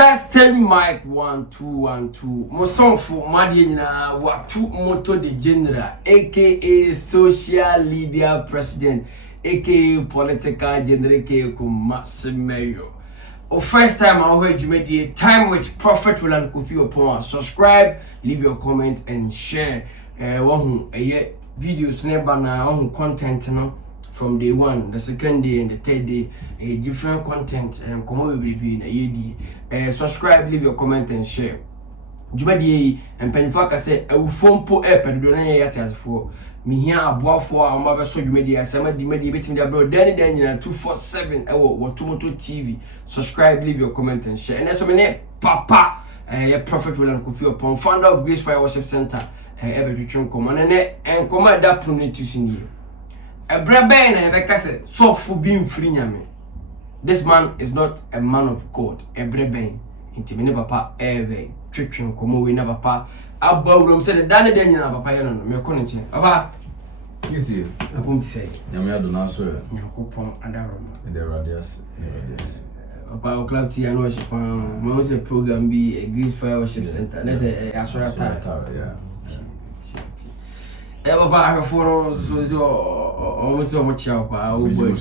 Testing mic 1 2 1 2. Mosonfo madie nyina watu moto de general aka social leader president aka political general aka Kumasimeyo. First time I heard you time with Prophet Roland Oppong. Subscribe, leave your comment and share. Videos never na content no from day one, the second day and the third day, different content and come over na subscribe, leave your comment and share. Jumadi and Penfaka say I will phone po app and do as for me here above for our mother so you media sama di media between the bro Danny 247 Watomoto TV. Subscribe, leave your comment and share. And that's my Papa Prophet Roland Oppong, founder of Grace Fire Worship Center. And command that prominent to see you. A braben and a cassette, so for being free. This man is not a man of God. A braben, intimate papa, ever, trickling, come away, never pa. Above room said, Danny Daniel, papa, and your connection. Papa, you see, I won't say, Yamia do not swear. Oppong and the radius. Papa, club tea and worship. Most of the program be a Grace Fire Worship Center. That's a sort of yeah. Papa, I have four so almost so much help. I will boy,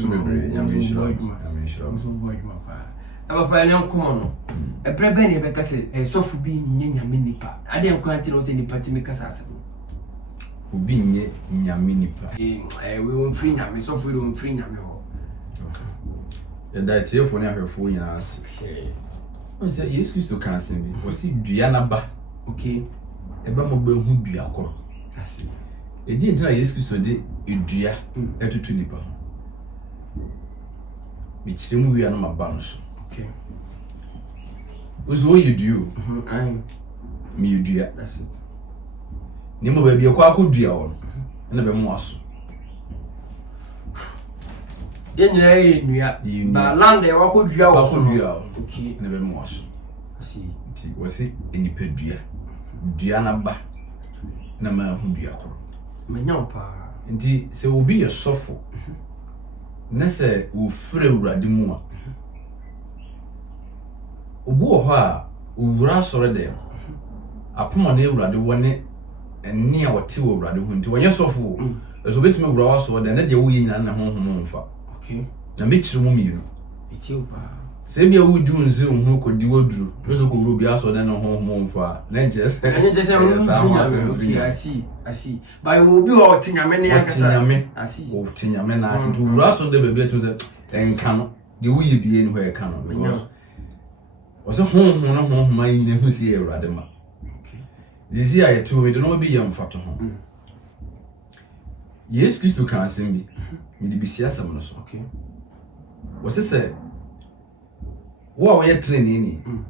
Papa, young come on. A prebend because a soft being Yaminipa. I didn't quite know any party make us ask. Who being yet Yaminipa? We won't free Yam, so we don't free Yam. And that here for never 4 years. I said, yes, to cancel me. Was he Diana Ba? Okay. A bumble who be a call. That's it. A dear try yes to de Udria at a tulipa. Which we are not my bounce. Okay. Was what you do? I'm me, dear. That's it. Nemo baby, a quack could be on. And a bemoss. You but land there, what could you also be out? Okay, never moss. I see. Was it any pedria? Diana Ba. No man who be a call. Indeed, so will be a soft. Nessa will frail radimua. Ubuha, Ubras already. Upon my neighbor, the one and near what two already went to when you're so full. As a bit more grass or the net you in and a home for. Okay, the Mitchell woman. It's you, pa. Say, be a wood doing Zoom who could do Drew. Those who could be also then a home for. Then just I see. But I will be all thing. I mean, I see. Oh, Tina, men, I see to rustle the baby to the and cannot. The way you be anywhere cannot. Because was a home, my name see a radima. This year, I told me to not be young for home. Yes, Christo can't send me. Me be some. Okay. Was it said? What were you training?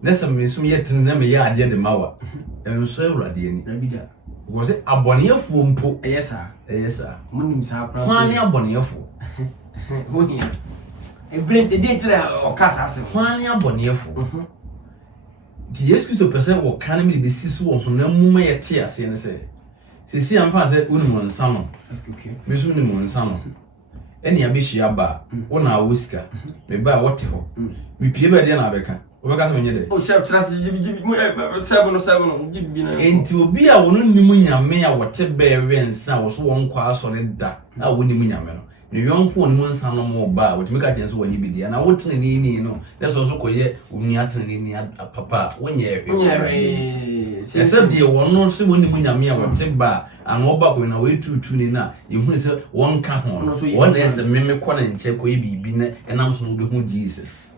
Nessa me some yet training them a yard yet the mawa. And so radiant. Was it a bonnier fool? Yes, sir. Yes, sir. Moon's a bonnier fool. A break the dinner or cast as a bonnier fool. The excuse of person or can be sisu on no moment at tears and say. See, I'm fast at Unimon Salmon. Okay. Miss Unimon Salmon. Any abishia bar, one hour whisker, may buy what to hold. We pay by the Abaca. Oh, chef, trust 7 or 7. And to be a woman, Nimunia may whatever bear and sound was one quite solid that. I wouldn't mean a the young one son no more bar, which make a chance when you be there. And I would train in, that's also quiet when you are training a papa when you're. Except the one no see when you me or take bar and walk back when I wait to tune in. You say one come on, one is a meme corner and check we be been and I'm so good Jesus.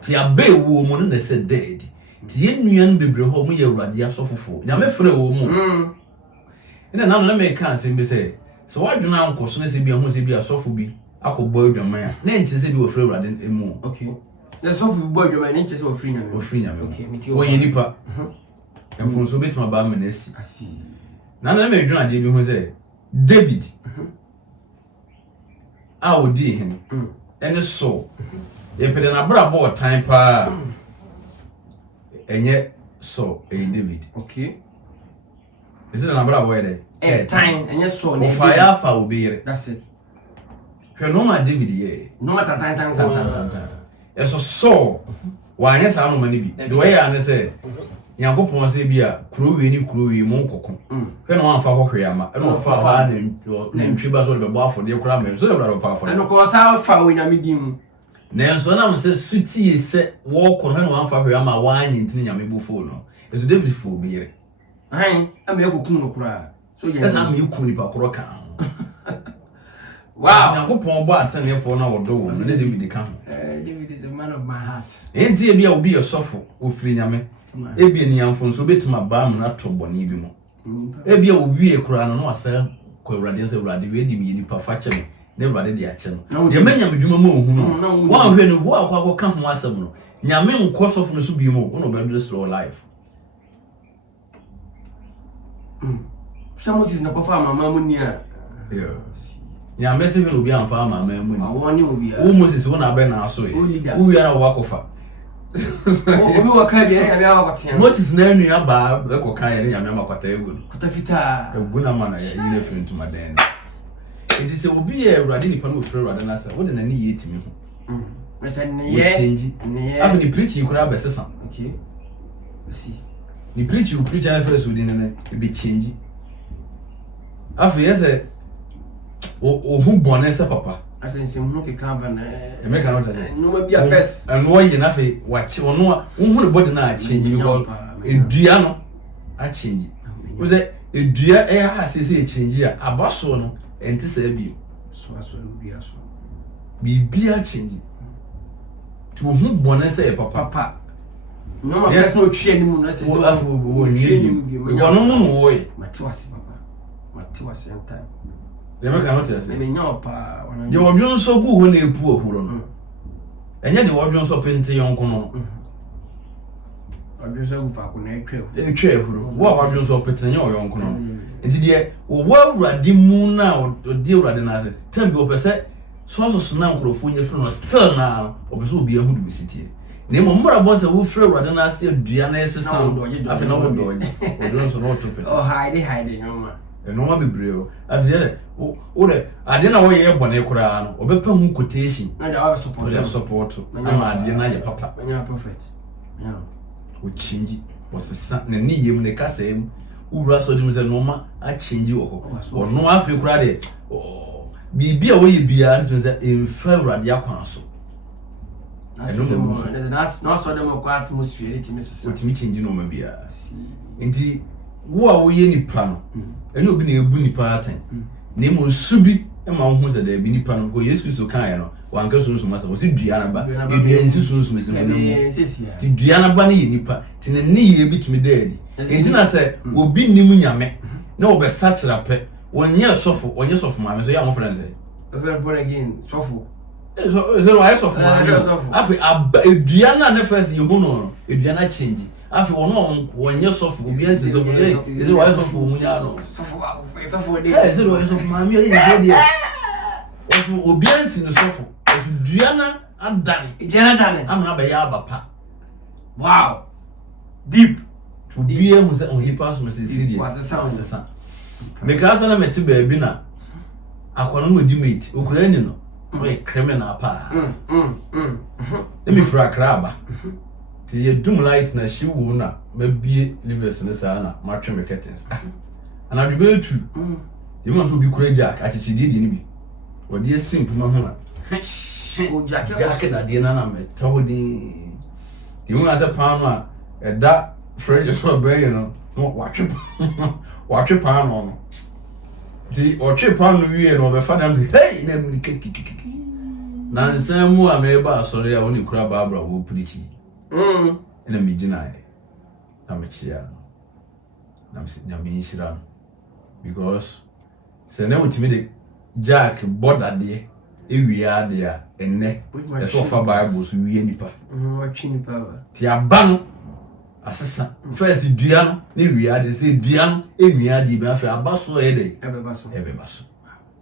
Tia bay woman they said dead. Tia Nuan be home your radia so for. Yame for a woman. And then let me can't say, so why do now caution be a must be a soft be? I could boil your man. Then she said you were afraid rather than more. Okay. The soft boy your man inches of free or free. Okay, when you nip up. And from so bit my barmaness. I see. Now let me do a debut who say, David. I would dear him. And so, if it an abrupt time pa and yet so a David. Okay. Is it an abrupt way? Time and yes, so fire will be. That's it. hwe no ma David ye no ma tan eso so wa anya sa no ma ni bi de we ya ne se Yankopon se bi a kurowe ni kurowe mo nkoko hwe no amfa hwehwe ama e no fa ba na ntwi ba so de bo afode kura me so de bra pa afode no ko sa fa wo nyame dim na so na mo se sutie se wo ko hwe no amfa hwe ama wa anya ntini nyame bu fo no eso David fo bi yere am yakokun no kura so ye esa am yakun ni pa koro ka wow Yankopon bo atene fo na wodo wo na David ka David is a man of my heart enti e bia obi ye sofo ofiri nyame ebia ni amfonso betuma ba mu na to boni bi mo ebia obi e kura no asa ko awrade se awrade we di mi nipa fa che me na awrade di a che no ye manya medwuma ma ohu no wa hwe no wo akwa ka ho asem no nyame nko sofo no so bi mo no be do slow life Moses na kofa mama mu ni a nyame se bi obi amfa mama mu ni awon ni obi a wo Moses wo na be na aso ye wo wi ara wo akofa obi waka bi ya bia wakote Moses na anu ya ba e ko kan ya nyame makwata egu kota fita egu na ma na ya ile front ma den it is obi ya awrade nipa no ofre awrade na sa wo de na ni yetimi ho mesa ne ye afi di preach kura be sesa okay see ni preach na first odi ne e be change afi yese o hu bone se papa asense mu ke kamba na e make an order no ma bia first and wo yi na fe wachi ono a wo hu ne body na change because edua no a change wo say edua e ha sese change a abaso no enti sa bi so bia so bibia change to hu bone se papa no ma first no twie ni mu na sese wo afu wo ni bi wo no mu wo yi matiwasi papa matiwasi enta they make an notice me nyo pa de odwon so gu ho na epu ohuro no enye de odwon so pente yonko no odwon so gu fa ko na etwa ehuro wo odwon so pente yonko no enti de wo awrade mu na odi awrade na ase tambi opese so na nkrofo nye firi no still na opese obi ahu de sitie na mo mmara bo se wo firi awrade na ase adua na esesa afi na wo doje odwon so no to pente oh hide nyoma no ma bebreo afile o de ade na wo ye bone kura no obepa hu quotation na da support ama ade na ye papa manya prophet yeah o change wasesa na ni yem ne kasem ura so dim se no ma a change wo ho no afi kura de bibi a wo ye bia nti se emfa urade akwan so that's not so dem kwa atmosphere it misses o timi change no ma bia nti wo a wo ye nipa no ene obi na ebu nipa aten na mo subi e ma ho se da bi nipa no ko Yesu Kristo kan ya no wanka sunsun masa wo se dua na ba edua nsi sunsun se mo ti dua na ba na ye nipa ti ne ne ye bitumi daadi enti na se obi nim nyame na wo be sachira pe onye sofo ma me so ya mo friends very born again sofo so why sofo afi edua na ne first ye hu no edua na change afi wono wonye sofo obi anse so is why sofo mu nya no sofo dey is why sofo ma mi ye dey sofo obi anse no sofo duana adane amna be ya abapa wow deep obi e mu se on hipa so se sidi wasesa me ka so na meti ba bi na akono no di mate okura ni no we criminal pa let me fra kraba ti ye dum light na shi wu na mabie livers ne sa na matwe me curtains ana bi be tu ye mo so bi kura jack achichidi di ni bi odi simple ma ho na o jacket na de na me tawdi di mo asa pa no a da fresh so be you know watch pa no di watch pa no wie no be fadam say hey na mi kiki na nsamu a me ba asori a woni kura babra wo preach ina mi gina na me chia na me nyame nshira because se na utimi de jack border de ewia de a enne e so fa bible so wie nipa watch nipa ba ti aban asesa first dua no ne wia de se dua no ewia de ba fa abaso e de ebe baso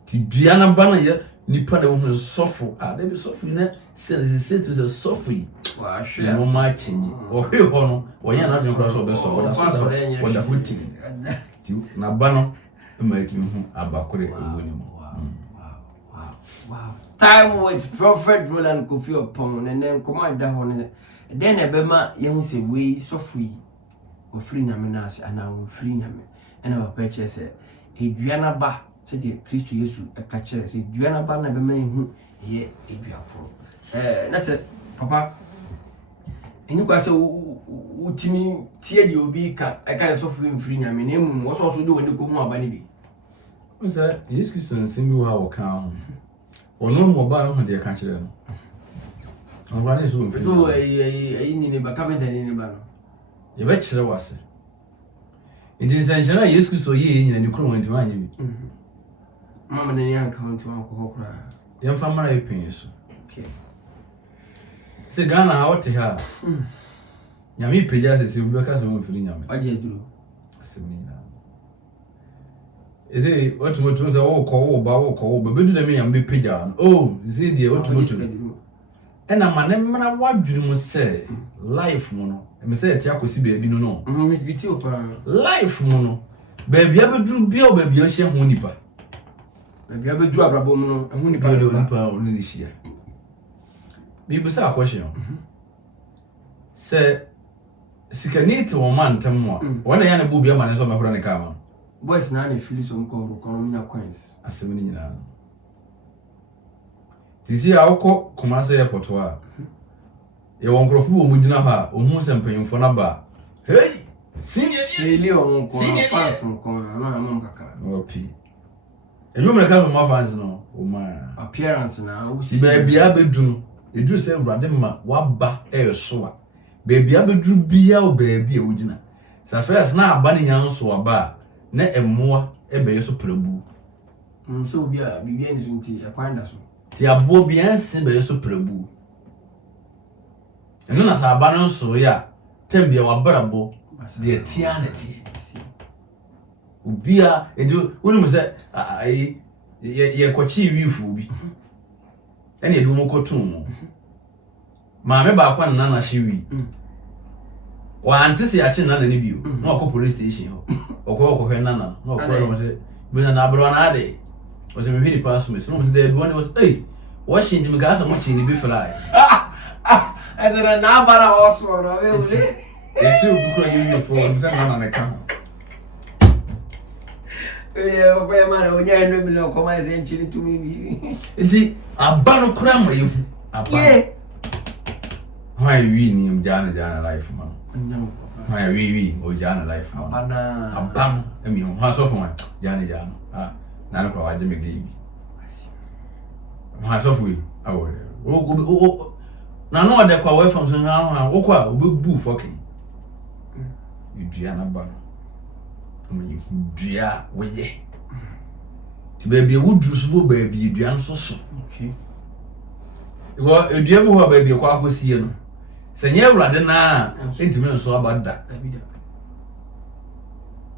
ti dua na ban ya nipa de wo sofo de be sofo na se to sofo wa hwe no ma change o hwe ho no wo nya na dwen kra so be so wo da huti ti na ban no ma ti hu abakore ewo ni mo Wow. Time with Prophet Roland Kofi Oppong and then command that one. Then a bema young say we so free. Or free naminas and now free name. And our purchase Adriana Ba said the Christ Yesu a catcher said Adriana Ba never made who ye a pro. That's it, Papa. And you guys so to me tear the obi I can't so free name name was also do when you come up any. What's that? Yes, Christian, send me how count. Or no more bar on their catcher. I'm running soon. So I need a cabinet in the banner. You bet there was. It is essential, yes, so ye and you couldn't went to money. Mamma and young come to Uncle Cry. Young family opinions. Okay. Say Ghana, how to her. Yami Pijas you because of one feeling. I did do. Is it what to say? Oh, call, but do the me and be pigeon. Oh, is it dear what to do? And a man, what do you say? Life, mono. And say, Tiago, see, baby, no. Miss Bitty, Life, mono. Baby, I will do beer, baby, I shall honipa. Baby, I will do a rabono, and honipa only this year. Be a question. Say, Sikanate to a man, Tammo. When I am a booby, man is on my running camera. Boys, nanny, Phyllis on Colomina coins. As a minute now. This year, I'll call Commerce Airport. You won't grow food, Mudina, almost and paying for number. Hey, sing it, Leon, sing it, oh, P. And you may come my fans no, oh my appearance now. Baby, I be do. You do say, Radema, what ba, so. Baby, I be do be our baby, original. So first now, banning young so a bar. Ne e moa e be so prebu. So bia bibia nzunti e kwanda so. Ti abo bia nse be so prebu. Eno na sa aba no so ya tembia wa brabo de tianity. Ubia edu wonu se ai ye kwachi wifu bi. Ene edu mo kotun mo. Ma me ba kwa nna na hyewi. Wa antisi ya chi na na ni biu. Na okọ police station ho. Okọ nana. Na okọ mo se bi na abro na ade. O se me hwiri pass me. So mo se de one was hey. What she me gas mo chi ni bi fly. As in na bara horse one o we ule. E ti o bukro ni uniform se na na ka. Yeah, okay, man. When you're in the middle of coming chili to me. Enti abano kura mo yu. Yeah. Why we ni jana life man. Why we o jana life man. Abano emi ho ha so fo man. Jana. Ah, na no kwa waje me gbe. Ha so fo yi. Awo. O na no de kwa we from so ha wo kwa obebu fucking. You jana bano. Me dua weye ti baby wudru so baby dua nso so okay wo edua bo ho baby kwa akosie no se nya awurade na entimi nso abada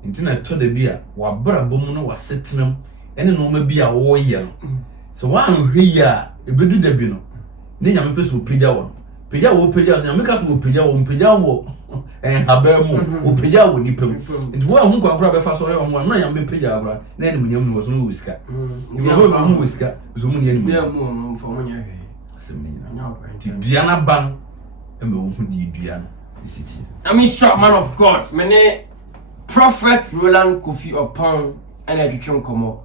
entina to de bia wa brabo mu no wasetenam ene no ma bia wo ye no so wa hwe ya ebedu da bi no ne nya me peso pagya wo so nya me ka so pagya wo abamu opagya wo nipam nti wo hu kwa be fa so re wo na yam be pagya abra na ene munyam no wo so no wiska wo mu wiska so mu ne ene mu fo mu nya hwe asemi na ti dua na ban e me wo hu di dua no isiti sure man of God mene Prophet Roland Kofi Oppong and education komo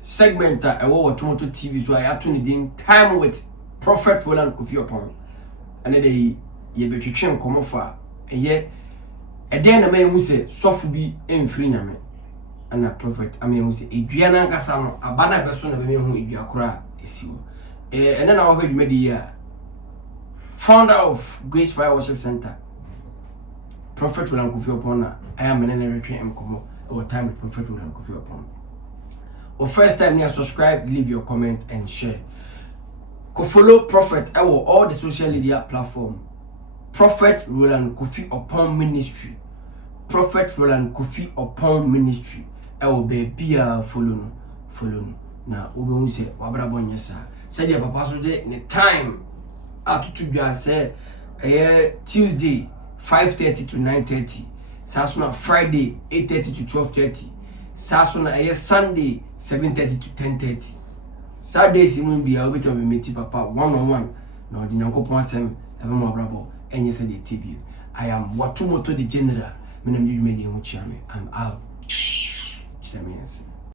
segment e wo Toronto TV so I to need time with Prophet Roland Kofi Oppong and they ye betwetwen komo fa eye eden na me hu se sofu bi emfiri nyame ana prophet ame hu se edua na nkasa no abana be so na be me hu edua kora esiwo ene na wo hwedwuma di ya founder of Grace Fire Worship Center Prophet Roland Kofi Oppong na I am in a retreat komo our time with Prophet Roland Kofi Oppong or first time you subscribe, leave your comment and share. Go follow Prophet all the social media platform. Prophet Roland Kofi Oppong Ministry. Prophet Roland Kofi Oppong Ministry. I will be follow no. Now we will say wabra bonyesa. Say your papa so the time at to say Tuesday 5:30 to 9:30. Sasuna Friday 8:30 to 12:30. Sasuna Sunday 7:30 to 10:30. Saturdays mu bi a obeto be meti papa one on one na odi Nyankopon asem ebe mo abrabo enye se de TV. I am Watumoto the General. Me na me dwuma de hu chia me. I'm out. Chemens.